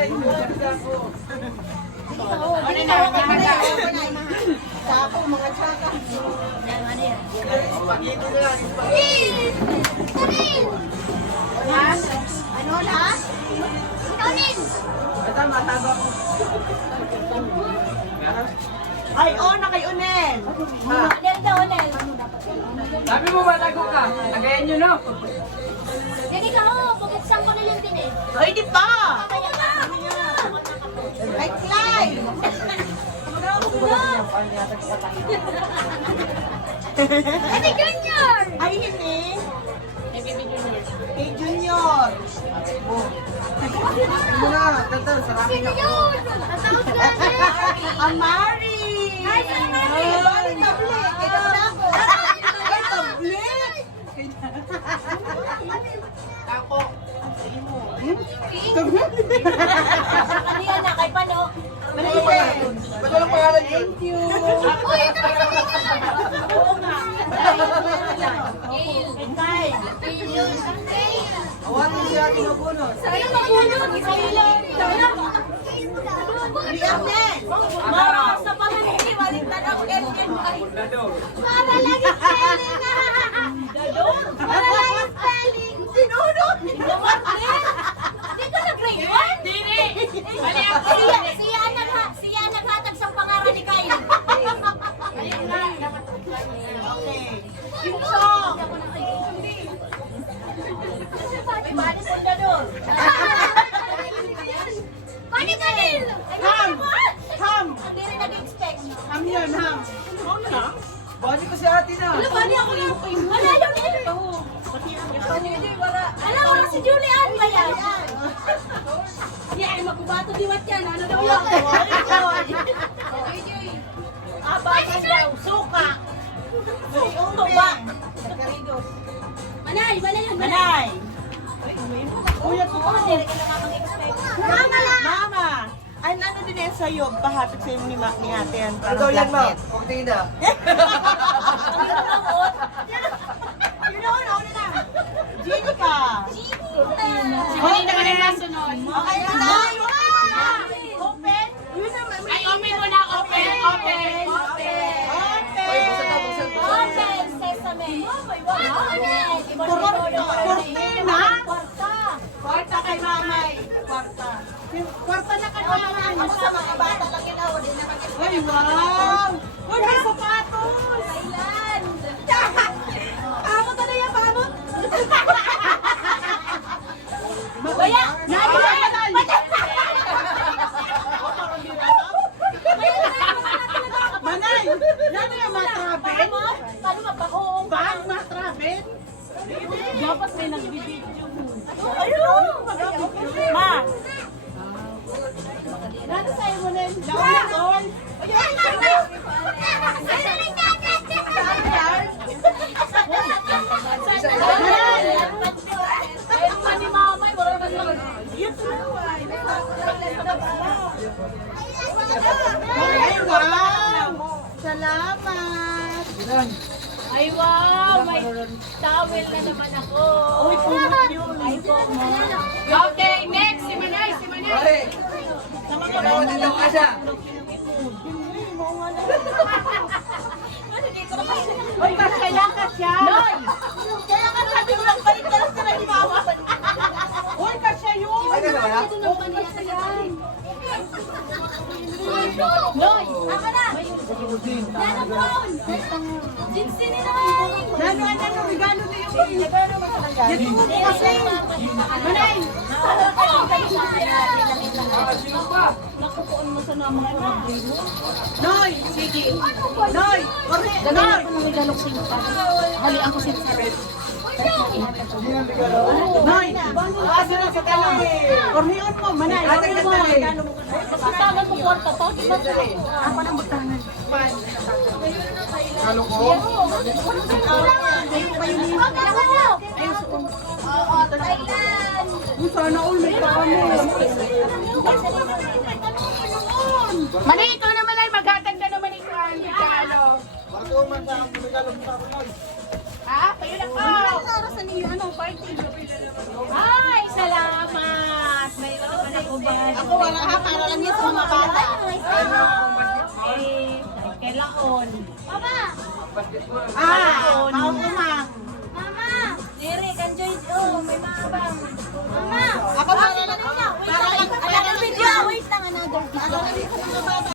Ano na? Kanin! Ito, matago ko. Ay, na kay Unel. Ganda, Onel. Sabi mo matago ka. Tagayan nyo, no? Yan ikaw, bubuksan ko na yung din eh. Ay, di pa. Kaya ba? Ay, Clay. Ate Junior! Ay, hindi. Kay Junior. Muna, tantan, sarami Sino yun? Tatawag ka na. Amari. Ay, Amari. Bali, tablet. Kaya naman ako. Ay, tablet. Ako. Kanina na, kay Pano. Ba't walang pangalan yun? Thank you. Uy, ito na Oo nga. Kay. Awatin siya ating mabunod. Sa'yo mabunod. Sa'yo lang. Riamel. Mama, sa pamilya, waling tanong. Bundado. Para lang yung spelling na. Para lang yung spelling. Sinunod. Hindi ka na grade 1? Hindi. Siya naghatag sa pangalan ni Kyle. Okay. Yung song. May bani sundador. Bani kanil. Ham. Ham. Hindi rin nag-expect. Ham yun, ham. Ano na? Bani ko si ate na. Bani ako na. Wala yun eh. Alam mo si Julian ba yan? Yan, magbubato diwat yan. Ano daw yun? Abakas daw. Suka. Tuba. Manay yun. Manay. Kuya ko. Mama lang. Mama. Ay, ano din yan sa'yo? Pahatid sa'yo ni ate yan. Ano daw yan, ma? Huwag tingin na. Jenica. Hindi na ka na masunod. Okay, Manay. Open. Ay, open mo na. Open. Open. Ay, buksan to, buksan to. Open, sesame. Cortina. Kwarta. Kwarta kay mamay. Kwarta. Kwarta na kay mamay. Ako sa mga bata lang yun, hindi na Ay, wow. Uy, may sapatos. Thailand. Amo to na yan, paano? Baya, Manay, ano yung matraben? paano mapahong? Bag matraben? Dapat may nagbibidyo mo. Ayun, ma. Nasa sa'yo mo na yun. Laon, Ayun pa ni Mamay, wala naman lang. Ay, wow. Salamat. Ay, wow! May towel na naman ako. Uy, pumot yun. Ay, po. Okay, next, si Manay, si Manay. Ay! Ano din daw ka siya? Uy, kasya kasya. Noy! Kaya ka sabi mo lang, balik na lang sila ni Mama. Uy, kasya yun. Ay, ano kaya? Ito naman niya sa yan. Noy! Tama na! Nano Brown! Jinsi ni Noy! Ano, regalo na yung Dito ko kasi. Manay! Sino pa? Nakukuon mo sa naman ko ng dribo. Noy, sige. Noy, corre. Gagawin ko ng regalok sa inyo. Halian ko sa inyo. Noy, asa na sa talo. Correon mo, manay. Ate, Correon mo. ate. Regalo mo. Pagkaman mo kwarta to, di ba? Ako nang magtangan. Kalo ko? Sana all may kamo. Manay, ikaw naman ay maghatag na naman ito ang regalo. Matuman sa ang regalo mo sa akin. Ha? Kayo na ko. Ay, salamat! May naman ay Ako wala ha, para lang yan sa mga bata. Ayun na akong basketball. Kailangan. Papa! Basketball. Ah,